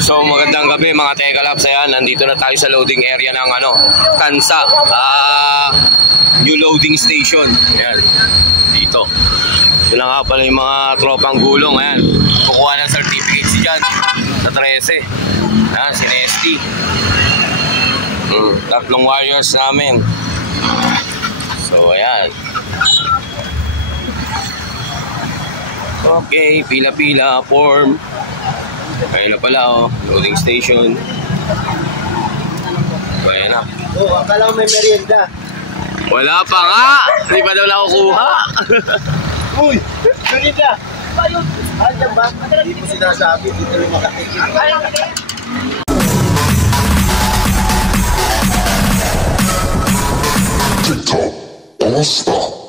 So magandang gabi mga Teka Labs. Ayan, nandito na tayo sa loading area ng Tansa, new loading station. Ayan, dito. Ito na nga pala yung mga tropang gulong. Ayan, kukuha ng certificates dyan sa 13. Ayan, si Nesty. Tatlong warriors namin. So ayan. Okay, pila-pila, form. Kaya na pala, loading station. Kaya na. Oh, akala ko may merienda. Wala pa nga! Hindi pa daw nakukuha. Uy! Merienda! Ayun! Andiyan ba? Hindi mo sinasabi, dito rin makatikin. TikTok All-Star.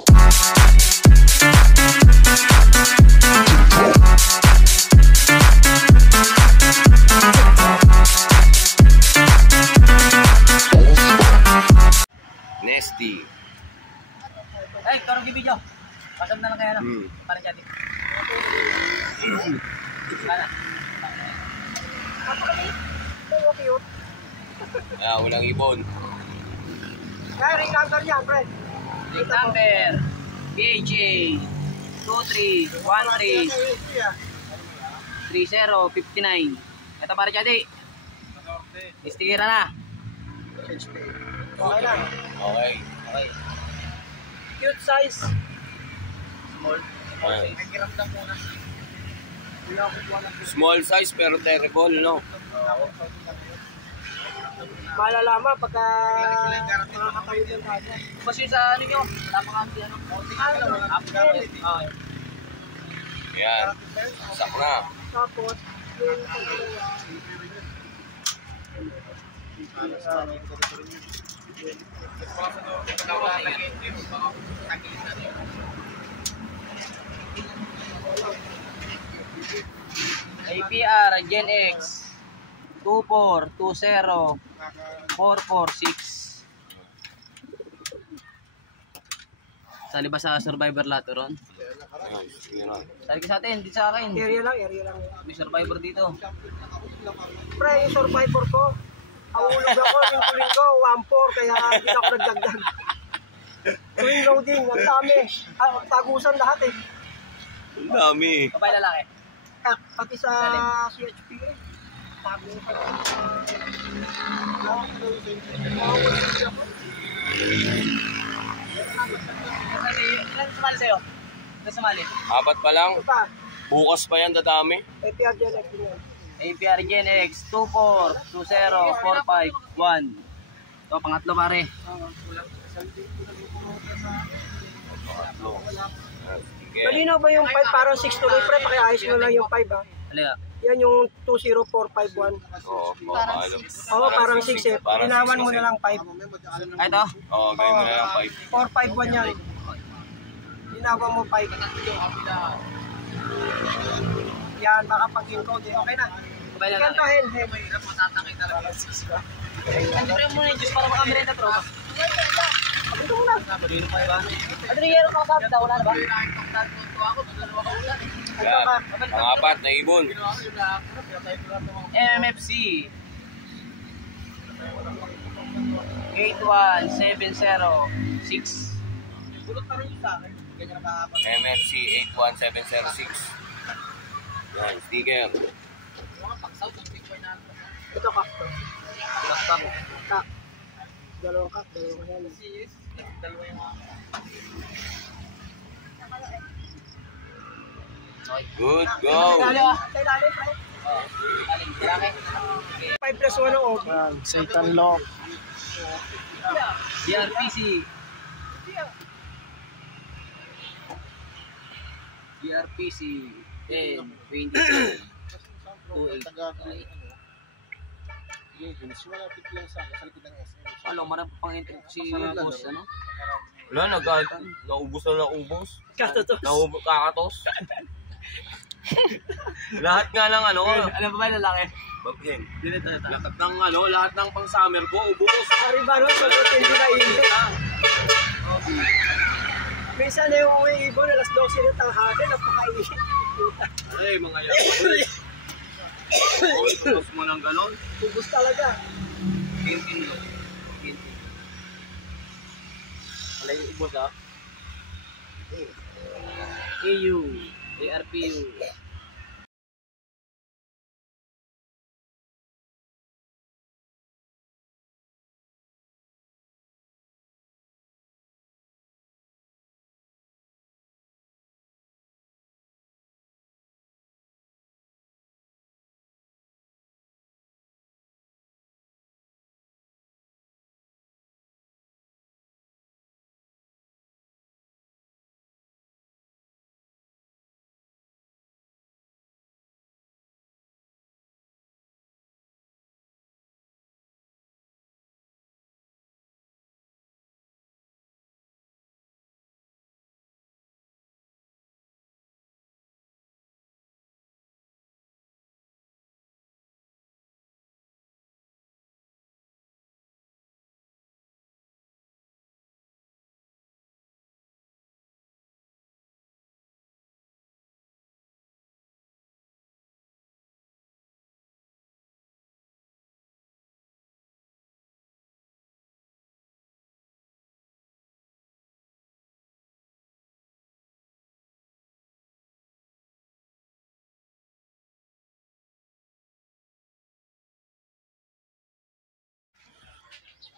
Nesty. Ay, karong video. Pasok na lang kaya na. Para dyan. Sana. Cute. Ayan, walang ibon. Kaya ring number niya, friend. Ring number. BAJ 23133059. Ito para dyan. Istikira na. Okay lang. Okay. Cute size. Ayan. Nagiramdam muna. Small size pero terrible, no? Malalaman pagka makakatayo ng kanya. Kasi sa ano nyo, napakami ano. Ayan. Sak na. Tapos, yung APR Gen X 2420446. Sali ba sa Survivor lahat ron? Ayan, sige na. Sali ka sa atin, di sa akin. area lang. May Survivor dito. Pre, yung survivor ko, ahulog ako, yung kuling ko, 1-4, kaya hindi ako nagdagdag. Yung loading, ang dami. Tagusan lahat eh. Ang dami. Babae lalaki. Pati sa CHP eh. Tagusan. Ilan sumali sa'yo? Ilan sumali? 4 pa lang. Ito pa, Bukas pa yan, dadami. APR Gen X din yan. APR Gen X 2420451. Ito, pangatlo pare. Sige. Malinaw ba yung 5? Parang 6 tuloy pre, pakiayos mo lang yung 5 ha. Halika. Yan yung 20451. Oo, paano? Oo, parang 6 eh. Parang Inawan 6 mo kasi. na lang 5. Ay, ito. Oo, gawin mo na lang 5. 451 yan. Inawan mo 5. Yan, baka pag-encode eh. Okay na. Babae lalaki. Kantahin. Andito mo na yung juice para makamerenda tropa. Andito mo na. Adriero ka ba? Wala na ba? Yan, mga 4 na ibon. MFC 81706. MFC 81706. Yan, sticker. Ito ka. Kak. Dalawang kak. Good, go. Kailangan, 5 plus 1 ang OB. Satan Lock. DRPC DRPC 10 22 28. Alam, marami pang interview si boss, ano? Wala, naubos na naubos. Katotos. Kakatos. Lahat nga ng ano ba lalaki? Bagheng. Lahat ng lahat ng pang summer ko, ubos. Ari ba no, sagot hindi na init. Minsan na yung ibon, alas 12 na tanghali, napakainit. Ay, mga yan. Ubus mo ng ganon. Ubus talaga. Tintin lo. Tintin. Wala yung ubos ah. AU. ARPU.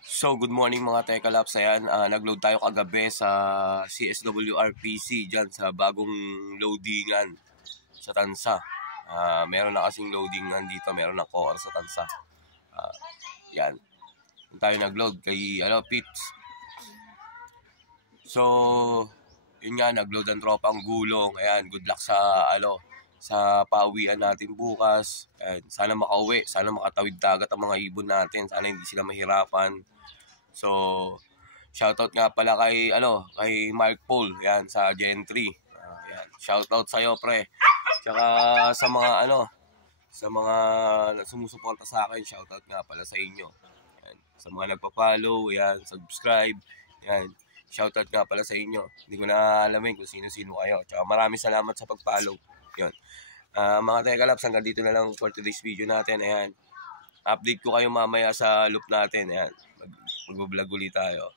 So, good morning mga Tekalaps. Ayan, nag-load tayo kagabi sa CSWRPC dyan sa bagong loadingan sa Tansa. Meron na kasing loadingan dito, meron na core sa Tansa. Yan. Tayo nag-load kay Pits. So, yun nga, nag-load ang tropang gulong. Ayan, good luck sa sa pauwian natin bukas. And sana makauwi, sana makatawid dagat ang mga ibon natin, sana hindi sila mahirapan. So, shoutout nga pala kay kay Mark Paul, yan sa Gen 3. Yan, shoutout sa iyo, pre. Tsaka sa mga sa mga sumusuporta sa akin, shoutout nga pala sa inyo. Yan, sa mga nagpa-follow, yan, subscribe. Yan, shoutout nga pala sa inyo. Hindi ko na alamin kung sino-sino kayo. Tsaka maraming salamat sa pag-follow. Yan. Mga Tekalaps, hanggang dito na lang for today's video natin. Ayan. Update ko kayo mamaya sa loop natin. Ayan. Mag-vlog ulit tayo.